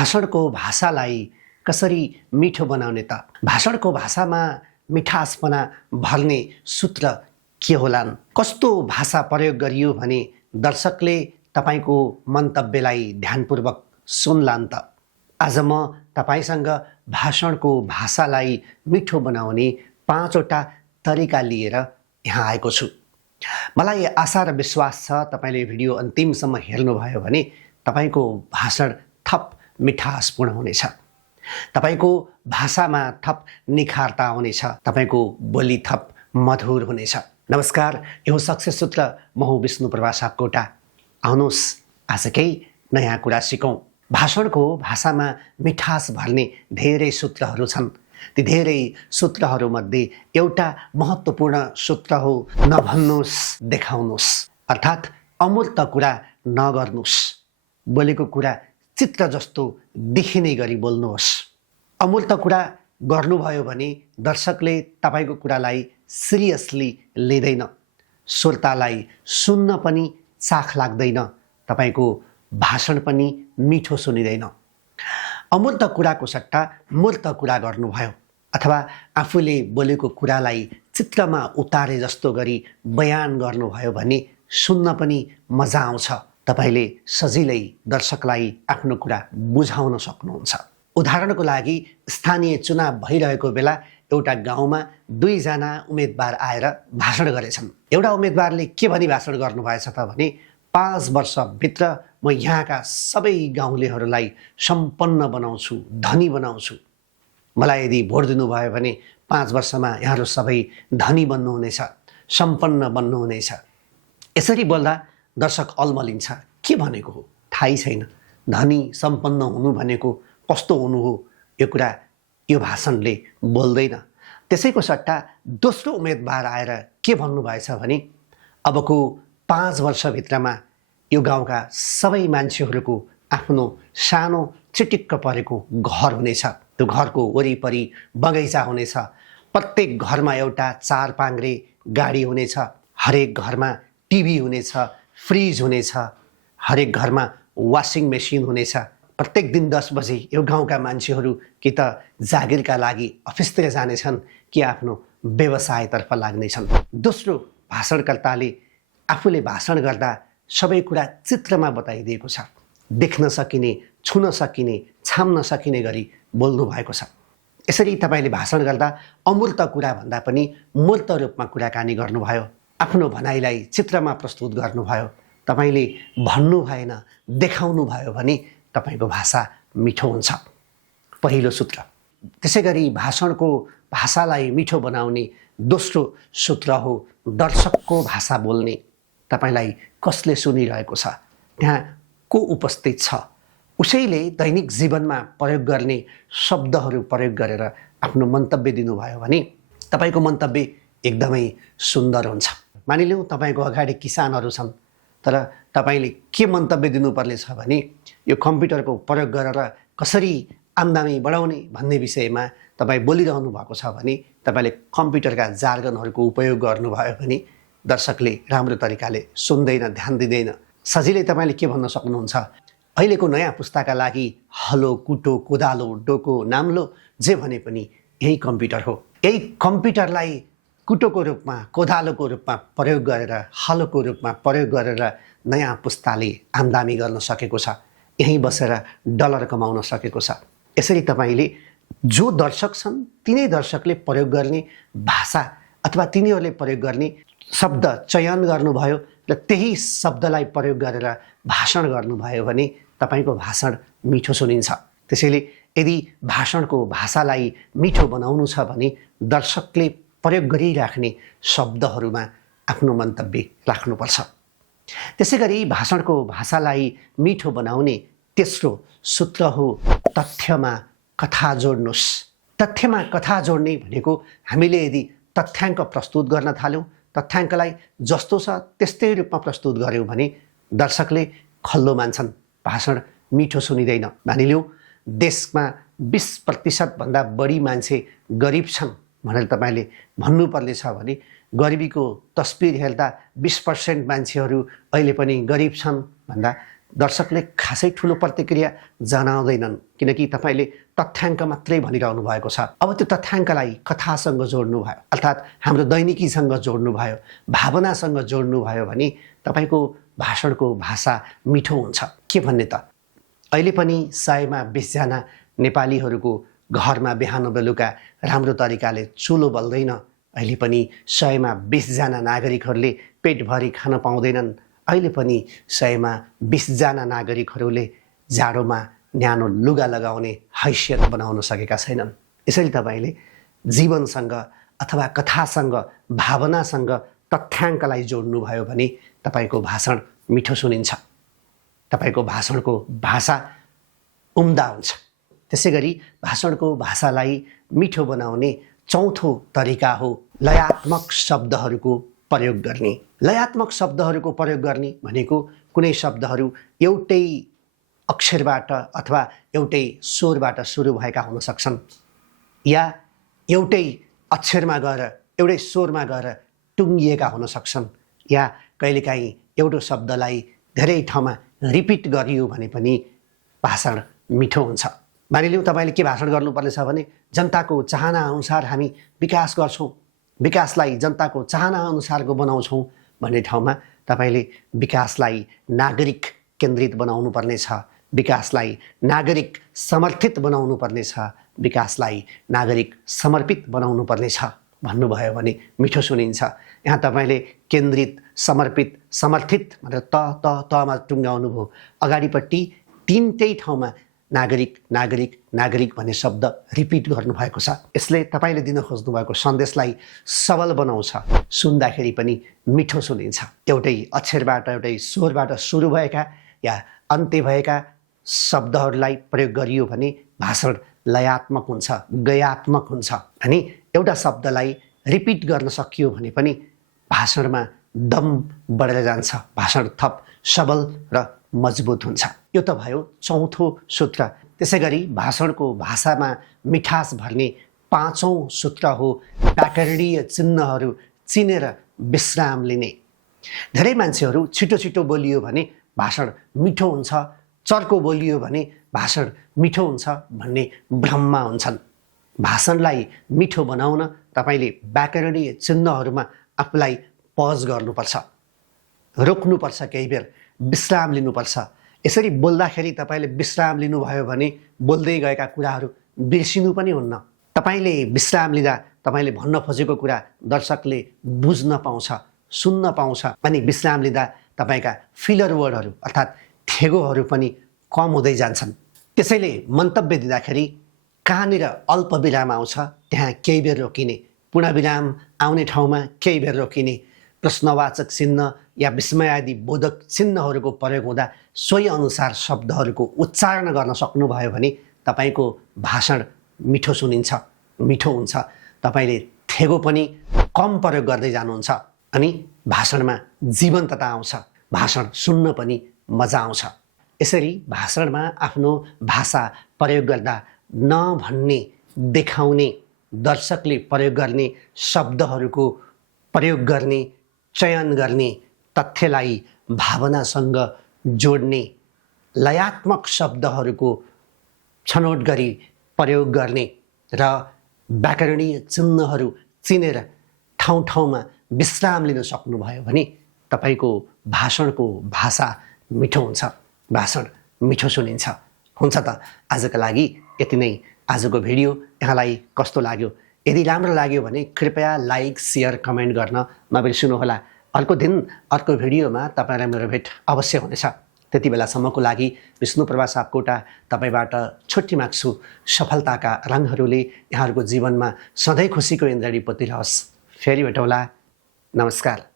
भाषणको भाषालाई कसरी मिठो बनाउने त? भाषणको भाषामा मिठासपना भर्ने सूत्र के होलान्? कस्तो भाषा प्रयोग गरियो भने दर्शकले तपाईको मन्तव्यलाई ध्यानपूर्वक सुन्लान् त? आज म तपाईसँग भाषणको भाषालाई मिठो बनाउने 5 वटा तरिका लिएर यहाँ आएको छु। मलाई आशा र विश्वास छ तपाईले भिडियो अन्तिमसम्म हेर्नुभयो भने तपाईको भाषण थप मिठासपूर्ण हुनेछ, तपाईको भाषामा थप निखारता हुनेछ, तपाईको बोली थप मधुर हुनेछ। नमस्कार, यो सक्सेस सूत्र म हुँ विष्णु प्रभा सापकोटा। आउनुहोस् आज केही नयाँ कुरा सिकौं। भाषणको भाषामा मिठास भर्ने धेरै सूत्रहरू छन्। ती धेरै सूत्रहरूमध्ये एउटा महत्त्वपूर्ण सूत्र हो नभन्नुहोस्, देखाउनुहोस्। अर्थात् अमूर्त कुरा नगर्नुहोस्। बोलेको कुरा चित्र जस्तो देखिने गरी बोल्नुहोस्। अमूर्त कुरा गर्नुभयो भने दर्शकले तपाईको कुरालाई सिरियसली लिँदैन, श्रोतालाई सुन्न पनि चाख लाग्दैन, तपाईको भाषण पनि मिठो सुनिँदैन। अमूर्त कुराको सट्टा मूर्त कुरा गर्नुभयो अथवा आफूले बोलेको कुरालाई चित्रमा उतारे जस्तो गरी बयान गर्नुभयो भने सुन्न पनि मजा आउँछ। तपाईले सजिलै दर्शकलाई आफ्नो कुरा बुझाउन सक्नुहुन्छ। उदाहरणको लागि स्थानीय चुनाव भइरहेको बेला एउटा गाउँमा 2 जना उम्मेदवार आएर भाषण गरेछन्। एउटा उम्मेदवारले के भनी भाषण गर्नुभएछ त भने 5 वर्षभित्र म यहाँका सबै गाउँलेहरूलाई सम्पन्न बनाउँछु, धनी बनाउँछु। मलाई यदि भोट दिनुभयो भने 5 वर्षमा यहाँहरू सबै धनी बन्नुहुनेछ, सम्पन्न बन्नुहुनेछ। यसरी बोल्दा दर्शक अल्मलिन्छ। के भनेको हो थाहै छैन। धनी सम्पन्न हुनु भनेको कस्तो हुनु हो, यो कुरा यो भाषणले बोल्दैन। त्यसैको सट्टा दोस्रो उम्मेदवार आएर के भन्नुभएछ भने अबको 5 वर्षभित्रमा यो गाउँका सबै मान्छेहरूको आफ्नो सानो चिटिक्क परेको घर हुनेछ। त्यो घरको वरिपरि बगैँचा हुनेछ। प्रत्येक घरमा एउटा 4 पाङ्ग्रे गाडी हुनेछ। हरेक घरमा टिभी हुनेछ, फ्रिज हुनेछ। हरेक घरमा वासिङ मेसिन हुनेछ। प्रत्येक दिन 10 बजे यो गाउँका मान्छेहरू कि त जागिरका लागि अफिसतिर जानेछन् कि आफ्नो व्यवसायतर्फ लाग्नेछन्। दोस्रो भाषणकर्ताले आफूले भाषण गर्दा सबै कुरा चित्रमा बताइदिएको छ। देख्न सकिने, छुन सकिने, छाम्न सकिने गरी बोल्नु भएको छ। यसरी तपाईले भाषण गर्दा अमूर्त कुरा भन्दा पनि मूर्त रूपमा कुराकानी गर्नुभयो। आफ्नो भनाइलाई चित्रमा प्रस्तुत गर्नुभयो। तपाईले भन्नु भएन, देखाउनु भयो भने तपाईको भाषा मिठो हुन्छ। पहिलो सूत्र। त्यसैगरी भाषणको भाषालाई मिठो बनाउने दोस्रो सूत्र हो दर्शकको भाषा बोल्ने। तपाईलाई कसले सुनिरहेको छ, त्यहाँ को उपस्थित छ, उसैले दैनिक जीवनमा प्रयोग गर्ने शब्दहरू प्रयोग गरेर आफ्नो मन्तव्य दिनुभयो भने तपाईको मन्तव्य एकदमै सुन्दर हुन्छ। मानिलिउँ तपाईको अगाडि किसानहरू छन्, तर तपाईले के मन्तव्य दिनुपर्ने छ भने यो कम्प्युटरको प्रयोग गरेर कसरी आम्दानी बढाउने भन्ने विषयमा तपाई बोलिरहनु भएको छ भने तपाईले कम्प्युटरका जार्गनहरूको उपयोग गर्नुभयो भने दर्शकले राम्रो तरिकाले सुन्दैन, ध्यान दिँदैन। सजिलै तपाईले के भन्न सक्नुहुन्छ, अहिलेको नयाँ पुस्ताका लागि हलो, कुटो, कोदालो, डोको, नाम्लो जे भने पनि यही कम्प्युटर हो। यही कम्प्युटरलाई कुटोको रूपमा, कोदालोको रूपमा प्रयोग गरेर, हलोको रूपमा प्रयोग गरेर नयाँ पुस्ताले आम्दानी गर्न सकेको छ। यहीँ बसेर डलर कमाउन सकेको छ। यसरी तपाईले जो दर्शक छन् तिनै दर्शकले प्रयोग गर्ने भाषा अथवा तिनीहरूले प्रयोग गर्ने शब्द चयन गर्नुभयो र त्यही शब्दलाई प्रयोग गरेर भाषण गर्नुभयो भने तपाईको भाषण मिठो सुनिन्छ। त्यसैले यदि भाषणको भाषालाई मिठो बनाउनु छ भने दर्शकले प्रयोग गरिराख्ने शब्दहरूमा आफ्नो मन्तव्य राख्नुपर्छ। त्यसैगरी भाषणको भाषालाई मिठो बनाउने तेस्रो सूत्र हो तथ्यमा कथा जोड्नुहोस्। तथ्यमा कथा जोड्ने भनेको हामीले यदि तथ्याङ्क प्रस्तुत गर्न थाल्यौँ, तथ्याङ्कलाई जस्तो छ त्यस्तै रूपमा प्रस्तुत गर्यौँ भने दर्शकले खल्लो मान्छन्, भाषण मिठो सुनिँदैन। मानिलिउँ देशमा 20% भन्दा बढी मान्छे गरिब छन् भनेर तपाईले भन्नुपर्ने छ भने गरिबीको तस्बिर हेर्दा 20% मान्छेहरू अहिले पनि गरिब छन् भन्दा दर्शकले खासै ठुलो प्रतिक्रिया जनाउँदैनन्, किनकि तपाईँले तथ्याङ्क मात्रै भनिरहनु भएको छ। अब त्यो तथ्याङ्कलाई कथासँग जोड्नुभयो, अर्थात् हाम्रो दैनिकीसँग जोड्नुभयो, भावनासँग जोड्नुभयो भने तपाईँको भाषणको भाषा मिठो हुन्छ। के भन्ने त, अहिले पनि 100मा 20 जना नेपालीहरूको घरमा बिहान बेलुका राम्रो तरिकाले चुलो बल्दैन। अहिले पनि 100मा 20 जना नागरिकहरूले पेटभरि खान पाउँदैनन्। अहिले पनि 100मा 20 जना नागरिकहरूले जाडोमा न्यानो लुगा लगाउने हैसियत बनाउन सकेका छैनन्। यसैले तपाईँले जीवनसँग अथवा कथासँग, भावनासँग तथ्याङ्कलाई जोड्नुभयो भने तपाईँको भाषण मिठो सुनिन्छ, तपाईँको भाषणको भाषा उम्दा हुन्छ। त्यसै गरी भाषणको भाषालाई मिठो बनाउने चौथो तरिका हो लयात्मक शब्दहरूको प्रयोग गर्ने। लयात्मक शब्दहरूको प्रयोग गर्ने भनेको कुनै शब्दहरू एउटै अक्षरबाट अथवा एउटै स्वरबाट सुरु भएका हुन सक्छन्, या एउटै अक्षरमा गएर एउटै स्वरमा गएर टुङ्गिएका हुन सक्छन्, या कहिलेकाहीँ एउटा शब्दलाई धेरै ठाउँमा रिपिट गरियो भने पनि भाषण मिठो हुन्छ। मानिलिउँ तपाईँले के भाषण गर्नुपर्नेछ भने जनताको चाहना अनुसार हामी विकास गर्छौँ, विकासलाई जनताको चाहना अनुसारको बनाउँछौँ भन्ने ठाउँमा तपाईँले विकासलाई नागरिक केन्द्रित बनाउनु पर्नेछ, विकासलाई नागरिक समर्थित बनाउनु पर्नेछ, विकासलाई नागरिक समर्पित बनाउनु पर्नेछ भन्नुभयो भने मिठो सुनिन्छ। यहाँ तपाईँले केन्द्रित, समर्पित, समर्थित भनेर तमा टुङ्गाउनु भयो। अगाडिपट्टि तिनटै ठाउँमा नागरिक नागरिक नागरिक भन्ने शब्द रिपिट गर्नुभएको छ। यसले तपाईँले दिन खोज्नुभएको सन्देशलाई सबल बनाउँछ, सुन्दाखेरि पनि मिठो सुनिन्छ। एउटै अक्षरबाट, एउटै स्वरबाट सुरु भएका या अन्त्य भएका शब्दहरूलाई प्रयोग गरियो भने भाषण लयात्मक हुन्छ, गयात्मक हुन्छ। अनि एउटा शब्दलाई रिपिट गर्न सकियो भने पनि भाषणमा दम बढेर जान्छ, भाषण थप सबल र मजबुत हुन्छ। यो त भयो चौथो सूत्र। त्यसै गरी भाषणको भाषामा मिठास भर्ने पाँचौँ सूत्र हो व्याकरणीय चिन्हहरू चिनेर विश्राम लिने। धेरै मान्छेहरू छिटो छिटो बोलियो भने भाषण मिठो हुन्छ, चर्को बोलियो भने भाषण मिठो हुन्छ भन्ने भ्रममा हुन्छन्। भाषणलाई मिठो बनाउन तपाईँले व्याकरणीय चिन्हहरूमा आफूलाई पज गर्नुपर्छ, रोक्नुपर्छ, केही बेर विश्राम लिनुपर्छ। यसरी बोल्दाखेरि तपाईँले विश्राम लिनुभयो भने बोल्दै गएका कुराहरू बिर्सिनु पनि हुन्न। तपाईँले विश्राम लिँदा तपाईँले भन्न खोजेको कुरा दर्शकले बुझ्न पाउँछ, सुन्न पाउँछ। अनि विश्राम लिँदा तपाईँका फिलर वर्डहरू अर्थात् थेगोहरू पनि कम हुँदै जान्छन्। त्यसैले मन्तव्य दिँदाखेरि कहाँनिर अल्प विराम आउँछ त्यहाँ केही बेर रोकिने, पूर्ण विराम आउने ठाउँमा केही बेर रोकिने, प्रश्नवाचक चिन्ह या विस्मयादि बोधक चिन्हहरूको प्रयोग हुँदा सोही अनुसार शब्दहरूको उच्चारण गर्न सक्नुभयो भने तपाईँको भाषण मिठो सुनिन्छ, मिठो हुन्छ। तपाईँले थेगो पनि कम प्रयोग गर्दै जानुहुन्छ अनि भाषणमा जीवन्तता आउँछ, भाषण सुन्न पनि मजा आउँछ। यसरी भाषणमा आफ्नो भाषा प्रयोग गर्दा नभन्ने, देखाउने, दर्शकले प्रयोग गर्ने शब्दहरूको प्रयोग गर्ने, चयन गर्ने, तथ्यलाई भावनासँग जोड्ने, लयात्मक शब्दहरूको छनौट गरी प्रयोग गर्ने र व्याकरणीय चिन्हहरू चिनेर ठाउँ ठाउँमा विश्राम लिन सक्नुभयो भने तपाईँको भाषणको भाषा मिठो हुन्छ, भाषण मिठो सुनिन्छ। हुन्छ त आजका लागि यति नै। आजको भिडियो यहाँलाई कस्तो लाग्यो? यदि राम्रो लाग्यो भने कृपया लाइक, सेयर, कमेन्ट गर्न नबिर्सिनुहोला। अर्को दिन अर्को भिडियोमा तपाईँलाई मेरो भेट अवश्य हुनेछ। त्यति बेलासम्मको लागि विष्णुप्रभा सापकोटा तपाईँबाट छुट्टी माग्छु। सफलताका रङहरूले यहाँहरूको जीवनमा सधैँ खुसीको इन्द्रणी पोतिरहोस्। फेरि भेटौँला। नमस्कार।